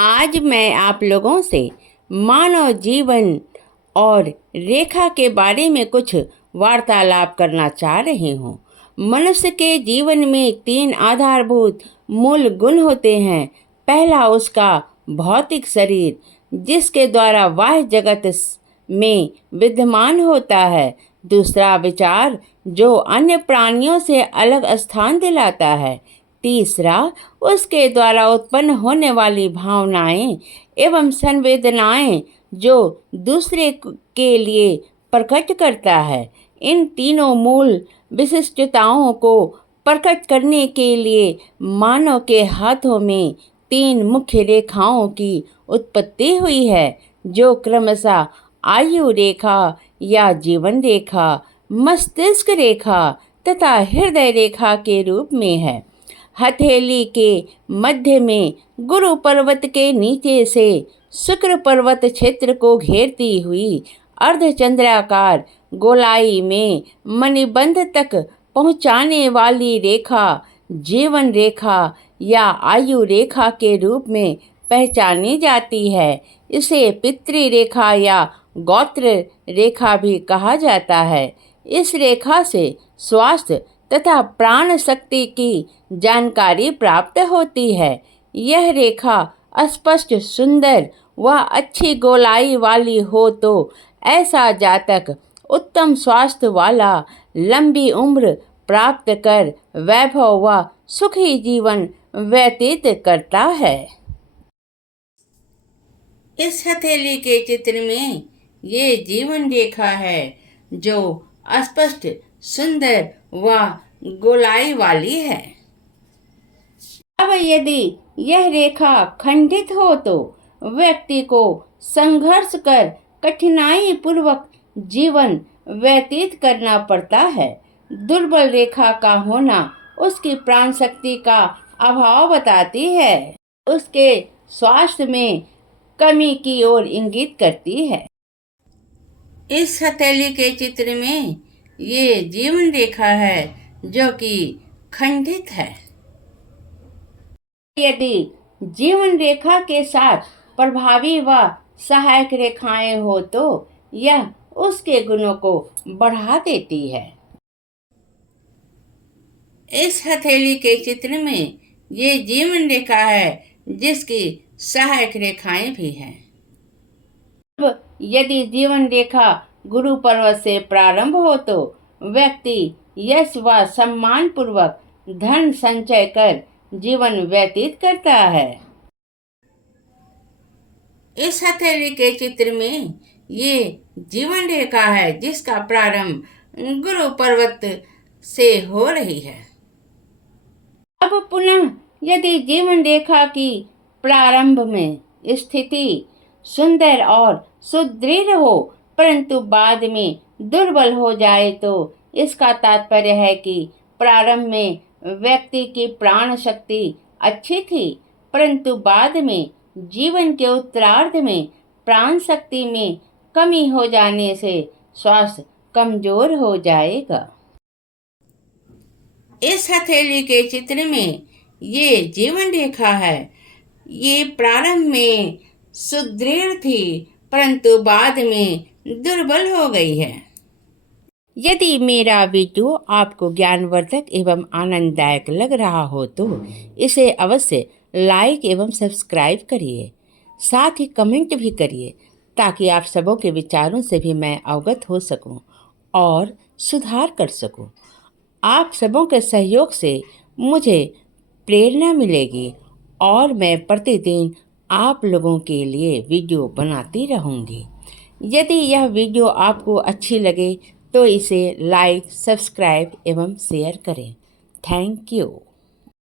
आज मैं आप लोगों से मानव जीवन और रेखा के बारे में कुछ वार्तालाप करना चाह रही हूँ। मनुष्य के जीवन में 3 आधारभूत मूल गुण होते हैं। पहला उसका भौतिक शरीर, जिसके द्वारा बाह्य जगत में विद्यमान होता है। दूसरा विचार, जो अन्य प्राणियों से अलग स्थान दिलाता है। तीसरा, उसके द्वारा उत्पन्न होने वाली भावनाएं एवं संवेदनाएं जो दूसरे के लिए प्रकट करता है। इन तीनों मूल विशिष्टताओं को प्रकट करने के लिए मानव के हाथों में 3 मुख्य रेखाओं की उत्पत्ति हुई है, जो क्रमशः आयु रेखा या जीवन रेखा, मस्तिष्क रेखा तथा हृदय रेखा के रूप में है। हथेली के मध्य में गुरु पर्वत के नीचे से शुक्र पर्वत क्षेत्र को घेरती हुई अर्धचंद्राकार गोलाई में मणिबंध तक पहुंचाने वाली रेखा जीवन रेखा या आयु रेखा के रूप में पहचानी जाती है। इसे पितृ रेखा या गोत्र रेखा भी कहा जाता है। इस रेखा से स्वास्थ्य तथा प्राण शक्ति की जानकारी प्राप्त होती है। यह रेखा स्पष्ट, सुंदर व अच्छी गोलाई वाली हो तो ऐसा जातक उत्तम स्वास्थ्य वाला, लंबी उम्र प्राप्त कर वैभव व सुखी जीवन व्यतीत करता है। इस हथेली के चित्र में ये जीवन रेखा है, जो स्पष्ट, सुंदर व गोलाई वाली है। अब यदि यह रेखा खंडित हो तो व्यक्ति को संघर्ष कर कठिनाई पूर्वक जीवन व्यतीत करना पड़ता है। दुर्बल रेखा का होना उसकी प्राण शक्ति का अभाव बताती है, उसके स्वास्थ्य में कमी की ओर इंगित करती है। इस हथेली के चित्र में ये जीवन रेखा है, जो कि खंडित है। यदि जीवन रेखा के साथ प्रभावी व सहायक रेखाएं हो तो यह उसके गुणों को बढ़ा देती है। इस हथेली के चित्र में ये जीवन रेखा है, जिसकी सहायक रेखाएं भी हैं। अब यदि जीवन रेखा गुरु पर्वत से प्रारंभ हो तो व्यक्ति यश व सम्मान पूर्वक धन संचय कर जीवन व्यतीत करता है। इस हथेली के चित्र में ये जीवन रेखा है, जिसका प्रारंभ गुरु पर्वत से हो रही है। अब पुनः यदि जीवन रेखा की प्रारंभ में स्थिति सुंदर और सुदृढ़ हो, परंतु बाद में दुर्बल हो जाए तो इसका तात्पर्य है कि प्रारंभ में व्यक्ति की प्राण शक्ति अच्छी थी, परंतु बाद में जीवन के उत्तरार्ध में प्राण शक्ति में कमी हो जाने से स्वास्थ्य कमजोर हो जाएगा। इस हथेली के चित्र में ये जीवन रेखा है। ये प्रारंभ में सुदृढ़ थी, परंतु बाद में दुर्बल हो गई है। यदि मेरा वीडियो आपको ज्ञानवर्धक एवं आनंददायक लग रहा हो तो इसे अवश्य लाइक एवं सब्सक्राइब करिए। साथ ही कमेंट भी करिए, ताकि आप सबों के विचारों से भी मैं अवगत हो सकूं और सुधार कर सकूं। आप सबों के सहयोग से मुझे प्रेरणा मिलेगी और मैं प्रतिदिन आप लोगों के लिए वीडियो बनाती रहूंगी। यदि यह वीडियो आपको अच्छी लगे तो इसे लाइक, सब्सक्राइब एवं शेयर करें। Thank you.